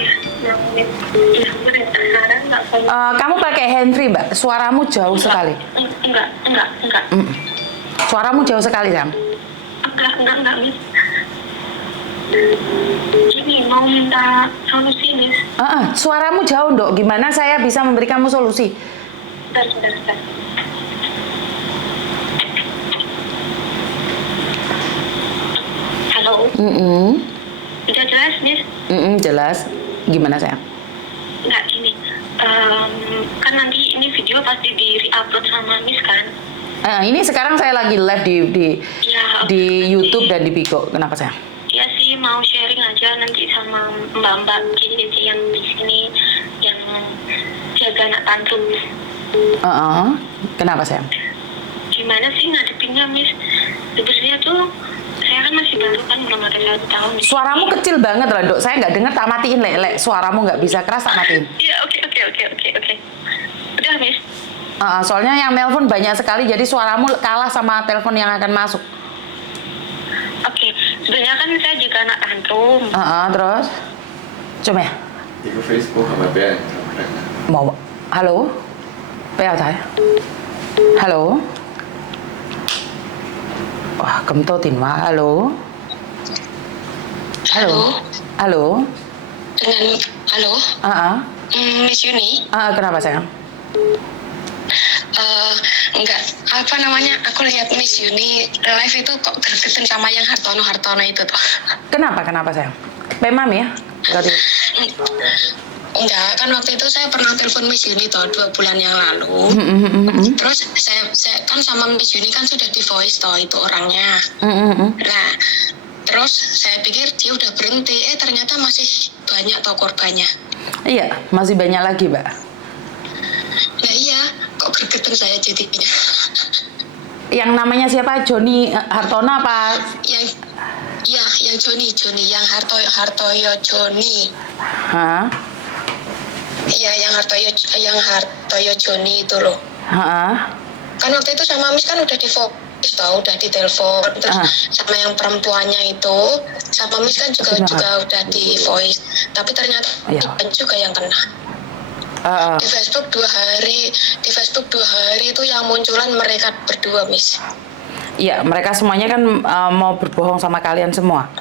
ya? Yang berita sekarang nggak kayak. Kamu pakai handfree, Mbak? Suaramu jauh sekali. Enggak. Suaramu jauh sekali, Sam. Enggak, Miss. Ini mau minta solusi, Miss. Suaramu jauh, Dok. Gimana saya bisa memberi kamu solusi? Bentar. Halo. Udah jelas, Miss? Jelas. Gimana, sayang? Enggak, ini. Kan nanti ini video pasti di-upload sama Miss kan? Ini sekarang saya lagi live di YouTube dan di Bigo. Kenapa, sayang? Ya sih, mau sharing aja nanti sama mbak-mbak cici yang di sini yang jaga anak tantrum. Kenapa, sayang? Gimana sih ngadepinnya, Miss? Sebenarnya tuh saya kan masih baru kan, belum ada 1 tahun. Suaramu kecil banget lah, Dok. Saya nggak dengar, tak matiin, Lek. Suaramu nggak bisa keras, tak matiin. Iya, oke. Udah, Miss. Soalnya yang nelpon banyak sekali, jadi suaramu kalah sama telepon yang akan masuk. Oke, sebenarnya kan saya juga anak tantrum. Terus? Coba ya? Di Facebook sama Ben. Mau? Halo? Bèo thấy? Halo? Wah, cầm tô tiền quá. Halo? Halo? Dengan halo? Miss Yuni? Kenapa, sayang? Enggak, apa namanya, aku lihat Miss Yuni live itu kok gregetan sama yang Hartono itu tuh. Kenapa, sayang? Pemam ya? Berarti. Enggak, kan waktu itu saya pernah telepon Miss Yuni tuh 2 bulan yang lalu. Terus saya kan sama Miss Yuni kan sudah di voice toh itu orangnya. Nah, terus saya pikir dia udah berhenti, ternyata masih banyak toh korbannya. Iya, masih banyak lagi, Mbak. Nah iya, kok gregetan saya jadinya. Yang namanya siapa? Joni Hartono apa? Yang Joni, yang Hartoyo Joni. Iya, yang Hartoyo Joni itu loh. Kan waktu itu sama Miss kan udah di voice tau, udah di telepon. Terus sama yang perempuannya itu, sama Miss kan juga udah di voice. Tapi ternyata juga yang kena. Di Facebook 2 hari itu yang munculan mereka berdua, Miss. Iya, mereka semuanya kan mau berbohong sama kalian semua,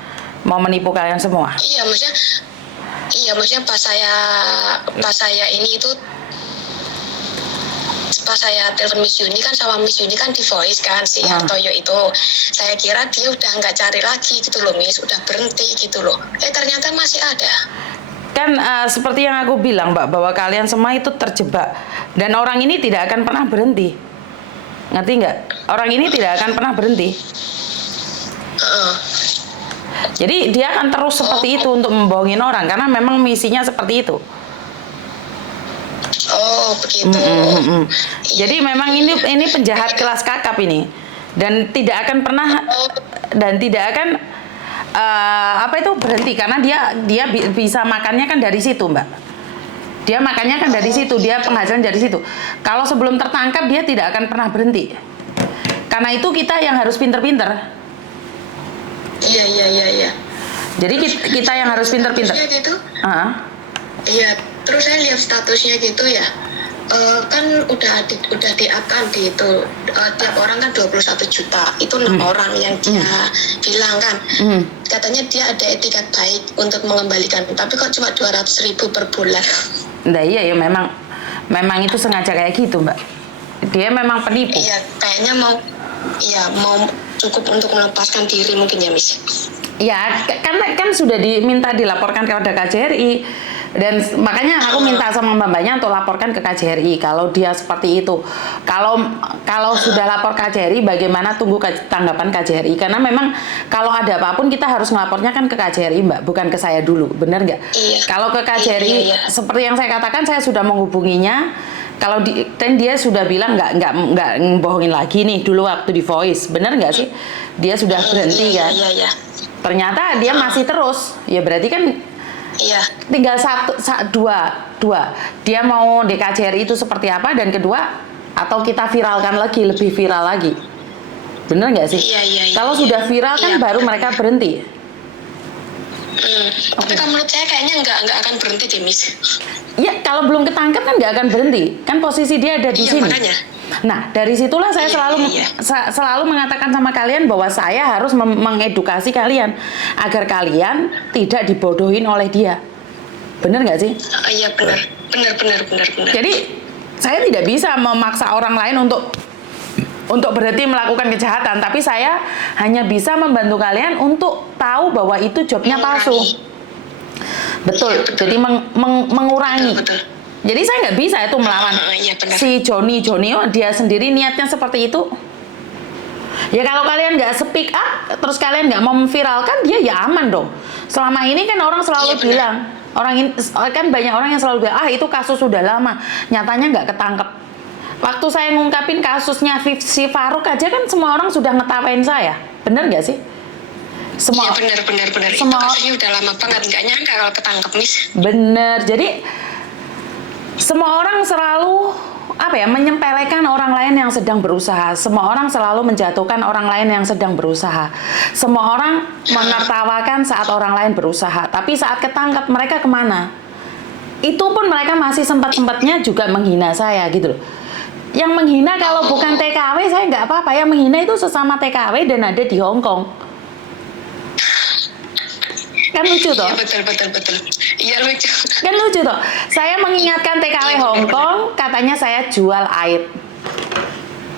mau menipu kalian semua. Iya, maksudnya pas saya ini itu, pas saya telepon Miss Yuni kan sama Miss Yuni kan di voice kan si Hartoyo itu, saya kira dia udah nggak cari lagi gitu loh, Miss, udah berhenti gitu loh. Ternyata masih ada. Kan seperti yang aku bilang, Mbak, bahwa kalian semua itu terjebak dan orang ini tidak akan pernah berhenti. Ngerti nggak? Orang ini tidak akan pernah berhenti. Jadi dia akan terus seperti itu untuk membohongin orang karena memang misinya seperti itu. Oh, begitu. Jadi memang ini penjahat kelas kakap ini dan tidak akan pernah berhenti karena dia bisa makannya kan dari situ, Mbak. Dia makannya kan dari situ, dia penghasilan dari situ. Kalau sebelum tertangkap dia tidak akan pernah berhenti. Karena itu kita yang harus pinter-pinter. Iya. Jadi kita yang harus pinter-pinter. Gitu. Iya, terus saya lihat statusnya gitu ya. Kan udah di-up kan di itu, tiap orang kan 21 juta. Itu 6 orang yang dia bilang kan. Katanya dia ada etikat baik untuk mengembalikan, tapi kok cuma 200.000 per bulan. Nah iya ya, memang itu sengaja kayak gitu, Mbak. Dia memang penipu. Iya, kayaknya mau cukup untuk melepaskan diri mungkin ya, Miss. Ya, karena kan sudah diminta dilaporkan kepada KJRI dan makanya aku minta sama mbak-mbaknya untuk laporkan ke KJRI kalau dia seperti itu. Kalau sudah lapor KJRI, bagaimana tunggu tanggapan KJRI? Karena memang kalau ada apapun kita harus ngelapornya kan ke KJRI, Mbak, bukan ke saya dulu, benar nggak? Iya. Kalau ke KJRI, seperti yang saya katakan, saya sudah menghubunginya. Kalau dan dia sudah bilang nggak bohongin lagi nih dulu waktu di voice, benar nggak sih? Dia sudah berhenti kan? Iya. Ternyata dia masih terus, ya berarti kan tinggal dua. Dia mau di KJRI itu seperti apa, dan kedua, atau kita viralkan lagi, lebih viral lagi, bener nggak sih? Iya. Kalau sudah viral kan baru mereka berhenti. Tapi kalau menurut saya kayaknya nggak akan berhenti deh, Miss. Ya, kalau belum ketangkep kan nggak akan berhenti. Kan posisi dia ada di Iya, sini. makanya. Nah, dari situlah saya Iya, selalu iya. selalu mengatakan sama kalian bahwa saya harus mengedukasi kalian agar kalian tidak dibodohin oleh dia. Bener nggak sih? Iya, benar. Jadi saya tidak bisa memaksa orang lain untuk berhenti melakukan kejahatan, tapi saya hanya bisa membantu kalian untuk tahu bahwa itu jobnya palsu. Betul. Jadi mengurangi. Betul. Jadi saya nggak bisa itu melawan Iya, benar. si Joni oh, dia sendiri niatnya seperti itu. Ya kalau kalian nggak speak up, terus kalian nggak mau memviralkan, dia ya aman dong. Selama ini kan orang selalu Iya, benar. bilang, kan banyak orang yang selalu bilang, itu kasus sudah lama, nyatanya nggak ketangkep. Waktu saya ngungkapin kasusnya si Faruk aja kan semua orang sudah ngetawain saya, bener nggak sih? Iya, benar. Itu semua- kasusnya udah lama banget, nggak nyangka kalau ketangkep, Miss. Bener, jadi semua orang selalu menyepelekan orang lain yang sedang berusaha. Semua orang selalu menjatuhkan orang lain yang sedang berusaha. Semua orang menertawakan saat orang lain berusaha. Tapi saat ketangkap mereka kemana? Itu pun mereka masih sempat-sempatnya juga menghina saya gitu loh. Yang menghina kalau bukan TKW saya nggak apa-apa. Yang menghina itu sesama TKW dan ada di Hong Kong. Kan lucu toh? Iya, betul. Iya, lucu. Kan lucu toh. Saya mengingatkan TKW Hong Kong, katanya saya jual aib.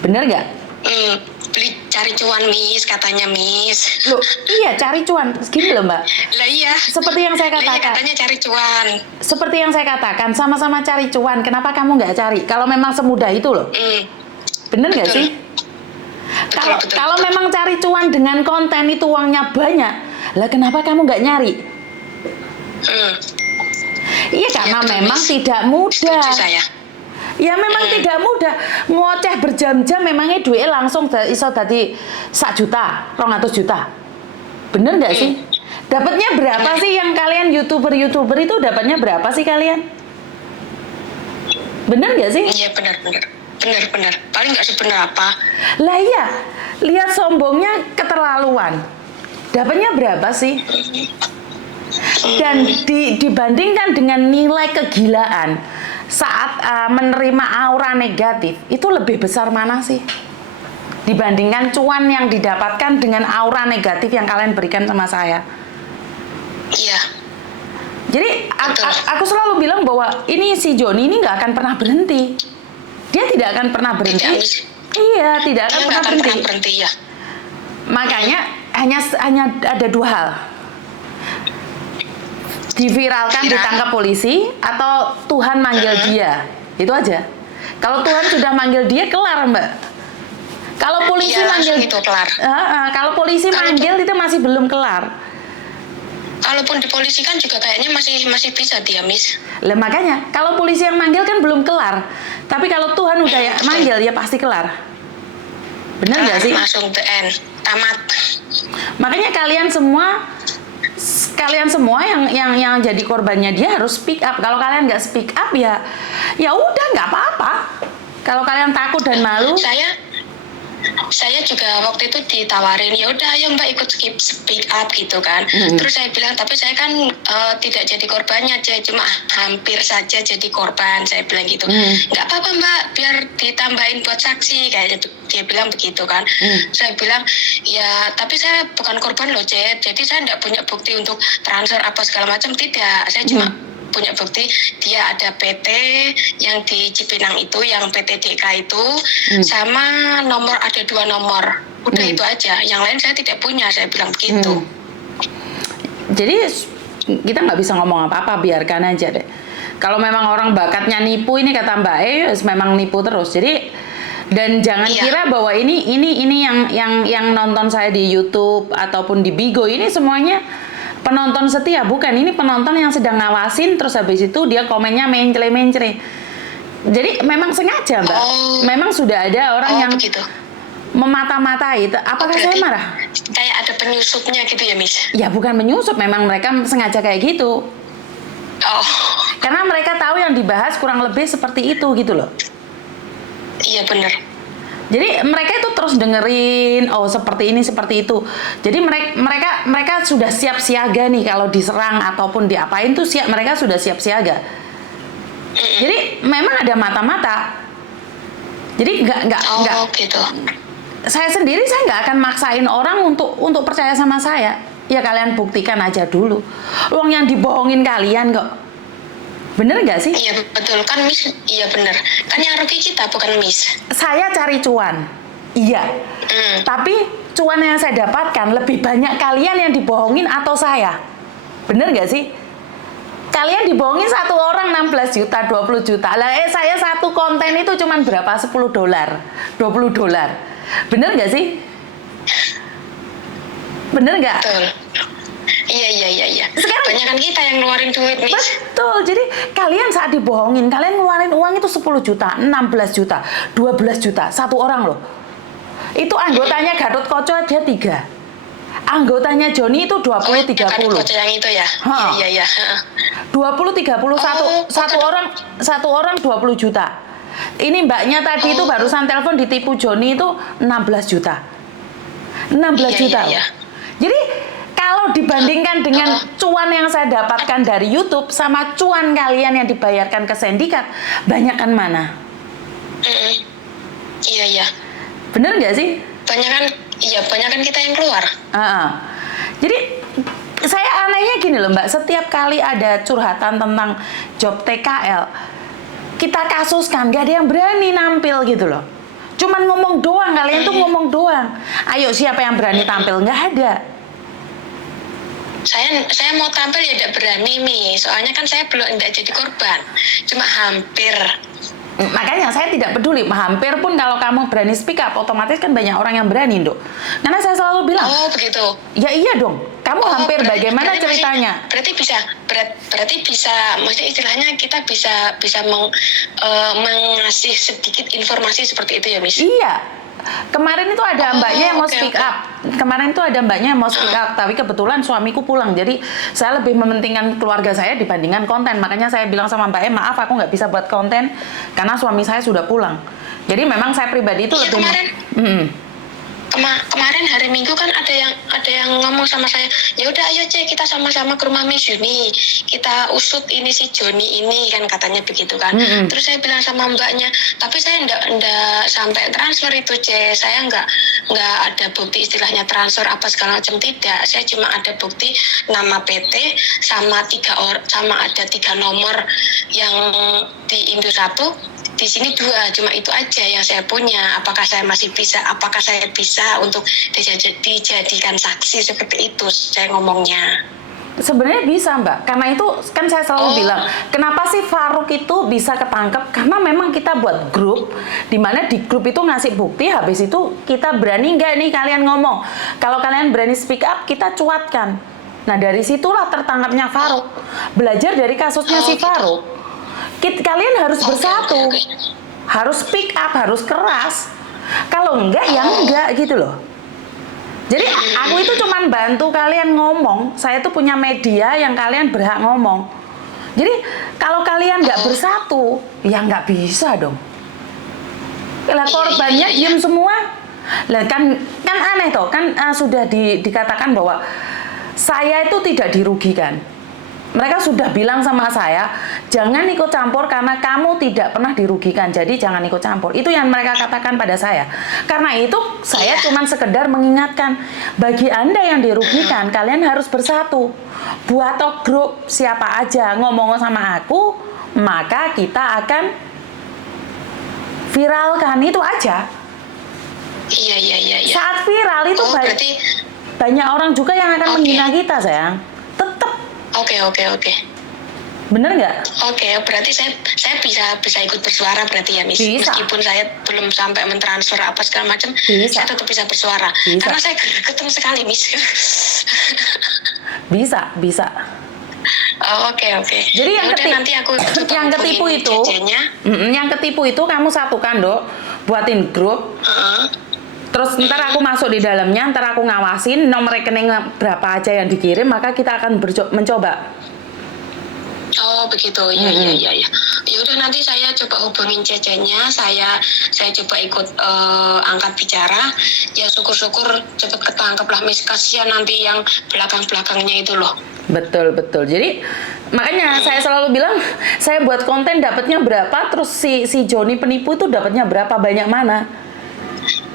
Bener nggak? Beli cari cuan, Miss, katanya, Miss. Loh, iya cari cuan. Gini loh Mbak. Lah iya. Seperti yang saya Lah iya, katakan. katanya cari cuan. Seperti yang saya katakan, sama-sama cari cuan. Kenapa kamu nggak cari? Kalau memang semudah itu loh. Bener nggak Betul. sih? Kalau memang cari cuan dengan konten itu uangnya banyak, lah kenapa kamu nggak nyari? Iya karena betul, memang Miss. tidak mudah. Setuju saya. Ya memang tidak mudah. Ngoceh berjam-jam memangnya duit langsung iso tadi 1 juta, 200 juta. Bener nggak sih? Dapatnya berapa sih yang kalian YouTuber itu dapatnya berapa sih kalian? Bener nggak sih? Iya, benar. Paling nggak seberapa. Lah iya, lihat sombongnya keterlaluan. Dapatnya berapa sih? Dan dibandingkan dengan nilai kegilaan saat menerima aura negatif, itu lebih besar mana sih? Dibandingkan cuan yang didapatkan dengan aura negatif yang kalian berikan sama saya. Iya. Jadi Betul. aku selalu bilang bahwa ini si Joni ini nggak akan pernah berhenti. Dia tidak akan pernah berhenti. Tidak, Miss. Iya, tidak akan Dia pernah nggak akan berhenti. pernah berhenti ya. Makanya hanya ada 2 hal. Diviralkan, Viral. ditangkap polisi, atau Tuhan manggil dia. Itu aja. Kalau Tuhan sudah manggil dia, kelar Mbak. Kalau polisi Iya, manggil langsung itu kelar. Kalau polisi Kalau manggil itu masih belum kelar. Kalaupun dipolisikan juga kayaknya masih bisa dia, Miss. Lah makanya kalau polisi yang manggil kan belum kelar. Tapi kalau Tuhan udah ya manggil ya pasti kelar. Bener nggak sih? Langsung the end. Tamat. Makanya kalian semua yang jadi korbannya dia harus speak up. Kalau kalian nggak speak up ya udah nggak apa-apa. Kalau kalian takut dan malu, Saya juga waktu itu ditawarin, ya udah ayo Mbak ikut speak up gitu kan. Terus saya bilang, tapi saya kan tidak jadi korbannya, cuma hampir saja jadi korban. Saya bilang gitu. Nggak apa-apa Mbak, biar ditambahin buat saksi, kayak dia bilang begitu kan. Saya bilang, ya tapi saya bukan korban loh Jet, jadi saya nggak punya bukti untuk transfer apa segala macam, tidak. Saya cuma punya bukti dia ada PT yang di Cipinang itu, yang PT DK itu, sama ada 2 nomor. Udah itu aja, yang lain saya tidak punya, saya bilang begitu. jadi kita nggak bisa ngomong apa-apa, biarkan aja deh. Kalau memang orang bakatnya nipu, ini kata Mbak memang nipu terus. Jadi dan jangan kira bahwa ini yang nonton saya di YouTube ataupun di Bigo ini semuanya penonton setia, bukan. Ini penonton yang sedang ngawasin, terus habis itu dia komennya mencre. Jadi memang sengaja Mbak. Memang sudah ada orang yang begitu. Memata-matai. Apakah saya marah? Kayak ada penyusupnya gitu ya Miss? Ya bukan menyusup, memang mereka sengaja kayak gitu. Karena mereka tahu yang dibahas kurang lebih seperti itu gitu loh. Iya benar. Jadi mereka itu terus dengerin, oh seperti ini seperti itu. Jadi mereka sudah siap siaga nih kalau diserang ataupun diapain tuh mereka sudah siap siaga. Jadi memang ada mata-mata. Jadi nggak. Gitu. Saya sendiri saya nggak akan maksain orang untuk percaya sama saya. Ya kalian buktikan aja dulu. Uang yang dibohongin kalian kok. Bener nggak sih? Iya betul kan Miss, iya bener. Kan yang rugi kita bukan Miss. Saya cari cuan, iya. Tapi cuan yang saya dapatkan lebih banyak kalian yang dibohongin atau saya. Bener nggak sih? Kalian dibohongin satu orang 16 juta, 20 juta. Lah saya satu konten itu cuman berapa? $10, $20. Bener nggak sih? Bener nggak? Betul. Iya. Sekarang Banyak kan kita yang ngeluarin duit, Miss. betul. Jadi kalian saat dibohongin, kalian ngeluarin uang itu 10 juta, 16 juta, 12 juta, satu orang loh. Itu anggotanya Gatot Koco aja 3. Anggotanya Joni itu 20 30. Koco yang itu ya. Iya. 20 30 satu orang 20 juta. Ini mbaknya tadi itu barusan telepon ditipu Joni itu 16 juta. 16 juta. Iya. Jadi kalau dibandingkan dengan cuan yang saya dapatkan dari YouTube sama cuan kalian yang dibayarkan ke sindikat, banyakkan mana? Iya. Bener nggak sih? Banyakan kita yang keluar. Jadi saya anehnya gini loh Mbak, setiap kali ada curhatan tentang job TKL, kita kasuskan, gak ada yang berani nampil gitu loh. Cuman ngomong doang, kalian tuh ngomong doang. Ayo siapa yang berani tampil? Nggak ada. Saya mau tampil ya tidak berani Mi, soalnya kan saya belum tidak jadi korban, cuma hampir. Makanya saya tidak peduli, hampir pun kalau kamu berani speak up, otomatis kan banyak orang yang berani, Dok. Karena saya selalu bilang, oh begitu. Ya iya dong, kamu hampir bagaimana ceritanya? Berarti bisa, maksudnya istilahnya kita bisa mengasih sedikit informasi seperti itu ya, Miss? Iya. Kemarin itu ada mbaknya yang mau speak up. Kemarin itu ada mbaknya yang mau speak up, tapi kebetulan suamiku pulang. Jadi saya lebih mementingkan keluarga saya dibandingkan konten. Makanya saya bilang sama mbaknya, maaf aku nggak bisa buat konten karena suami saya sudah pulang. Jadi memang saya pribadi itu lebih. Kemarin hari Minggu kan ada yang ngomong sama saya, ya udah ayo Cek kita sama-sama ke rumah Miss Yuni, kita usut ini si Joni ini kan katanya begitu kan. Terus saya bilang sama mbaknya, tapi saya ndak sampai transfer itu Cek, saya nggak ada bukti istilahnya transfer apa segala macam, tidak. Saya cuma ada bukti nama PT sama ada 3 nomor yang di Indo 1. Di sini 2, cuma itu aja yang saya punya. Apakah saya bisa untuk dijadikan saksi seperti itu? Saya ngomongnya. Sebenarnya bisa Mbak, karena itu kan saya selalu bilang, kenapa sih Farouk itu bisa ketangkep? Karena memang kita buat grup, dimana di grup itu ngasih bukti, habis itu kita berani nggak nih kalian ngomong? Kalau kalian berani speak up, kita cuatkan. Nah dari situlah tertangkapnya Farouk. Belajar dari kasusnya si Farouk. Kalian harus bersatu, harus speak up, harus keras. Kalau enggak, ya enggak gitu loh. Jadi aku itu cuman bantu kalian ngomong. Saya tuh punya media yang kalian berhak ngomong. Jadi kalau kalian nggak bersatu, ya nggak bisa dong. Lah korbannya diem semua. Lah kan aneh toh, kan sudah dikatakan bahwa saya itu tidak dirugikan. Mereka sudah bilang sama saya, jangan ikut campur karena kamu tidak pernah dirugikan, jadi jangan ikut campur. Itu yang mereka katakan pada saya. Karena itu saya cuma sekedar mengingatkan, bagi Anda yang dirugikan, kalian harus bersatu. Buat grup siapa aja ngomong sama aku, maka kita akan viralkan, itu aja. Iya. Saat viral itu banyak orang juga yang akan menghina kita, sayang. Tetap. Oke. Bener nggak? Oke, berarti saya bisa ikut bersuara berarti ya, Miss. Bisa. Meskipun saya belum sampai mentransfer apa segala macam, saya tetap bisa bersuara. Bisa. Karena saya ketemu sekali, Miss. Bisa. Oke. Jadi nanti aku yang ketipu itu, yang ketipu itu kamu satukan, Dok, buatin grup. Terus ntar aku masuk di dalamnya, ntar aku ngawasin nomor rekening berapa aja yang dikirim, maka kita akan mencoba. Oh begitu, ya. Ya udah nanti saya coba hubungin Cecenya, saya coba ikut angkat bicara. Ya syukur-syukur cepet ketangkep lah, Miss. Kasihan nanti yang belakang-belakangnya itu loh. Betul. Jadi makanya saya selalu bilang saya buat konten dapatnya berapa, terus si Joni penipu itu dapatnya berapa, banyak mana?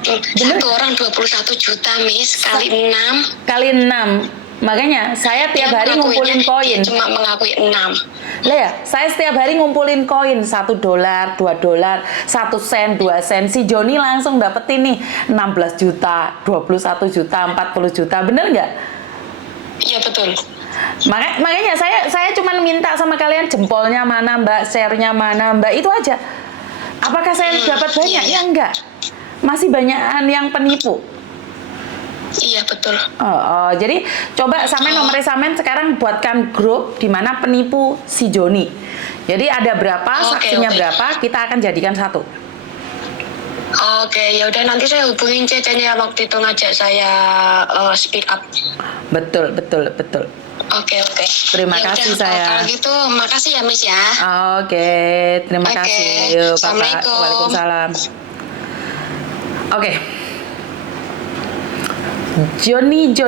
Bener? Satu orang 21 juta, Miss, kali 6. Kali 6. Makanya saya tiap hari ngumpulin koin. Cuma mengakui 6. Lah ya, saya setiap hari ngumpulin koin $1, $2, 1 sen, 2 sen. Si Joni langsung dapetin nih 16 juta, 21 juta, 40 juta. Bener nggak? Iya betul. Makanya saya cuma minta sama kalian jempolnya mana Mbak, share-nya mana Mbak, itu aja. Apakah saya dapat banyak? Ya enggak. Masih banyakan yang penipu. Iya betul. Jadi coba sampean nomornya sampean sekarang buatkan grup di mana penipu si Joni. Jadi ada berapa, saksinya berapa, kita akan jadikan satu. Oke, ya udah nanti saya hubungin Cecenya waktu itu ngajak saya speak up. Betul. Oke. Terima Ya kasih udah, saya. Kalau gitu, makasih ya Miss ya. Oke, terima Oke, kasih. Yuk, Bapak. Assalamualaikum. Waalaikumsalam. Oke. Joni,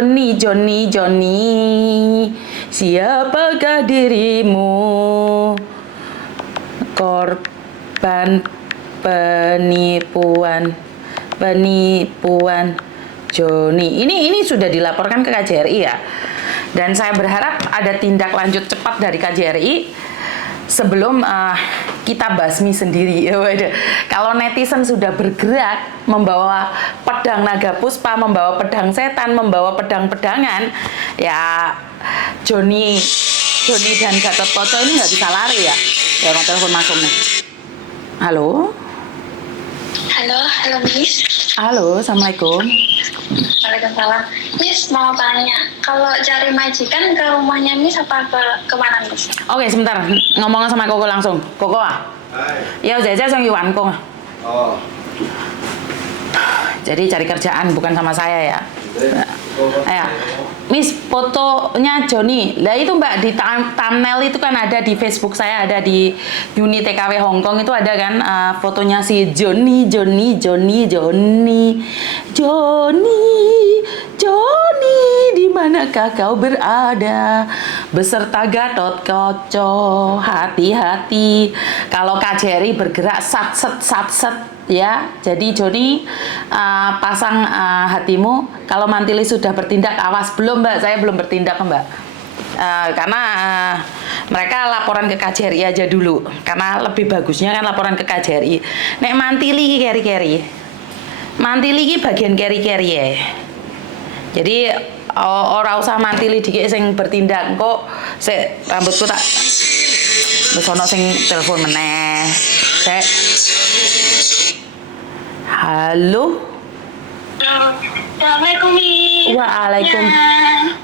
siapakah dirimu? Korban penipuan Joni. Ini sudah dilaporkan ke KJRI ya. Dan saya berharap ada tindak lanjut cepat dari KJRI sebelum kita basmi sendiri. Kalau netizen sudah bergerak membawa pedang naga puspa, membawa pedang setan, membawa pedang-pedangan, ya Joni dan Gatot Kaca ini nggak bisa lari ya. Ya, mau telepon masuk nih. Halo, Miss. halo, assalamualaikum. Waalaikumsalam. Miss mau tanya, kalau cari majikan ke rumahnya Miss apa ke mana Miss? Oke, sebentar, ngomong sama Koko langsung. Koko ah? Hai. Ya, saya想玩工啊. Oh. Jadi cari kerjaan bukan sama saya ya. Ya, Miss, fotonya Joni. Lah itu Mbak di thumbnail itu kan ada di Facebook saya, ada di Uni TKW Hong Kong itu ada kan fotonya si Joni di manakah kau berada beserta Gatot Kaca. Hati-hati kalau KJRI bergerak sat-set ya. Jadi Joni pasang hatimu. Kalau Mantili sudah bertindak, awas. Belum Mbak, saya belum bertindak Mbak. Karena mereka laporan ke KJRI aja dulu. Karena lebih bagusnya kan laporan ke KJRI. Nek Mantili keri-keri. Mantili ki bagian keri-keri ya. Jadi ora usah Mantili dikit sing bertindak. Kok rambutku tak wis ana sing telepon meneh. Halo. Assalamualaikum Miss. Waalaikumsalam.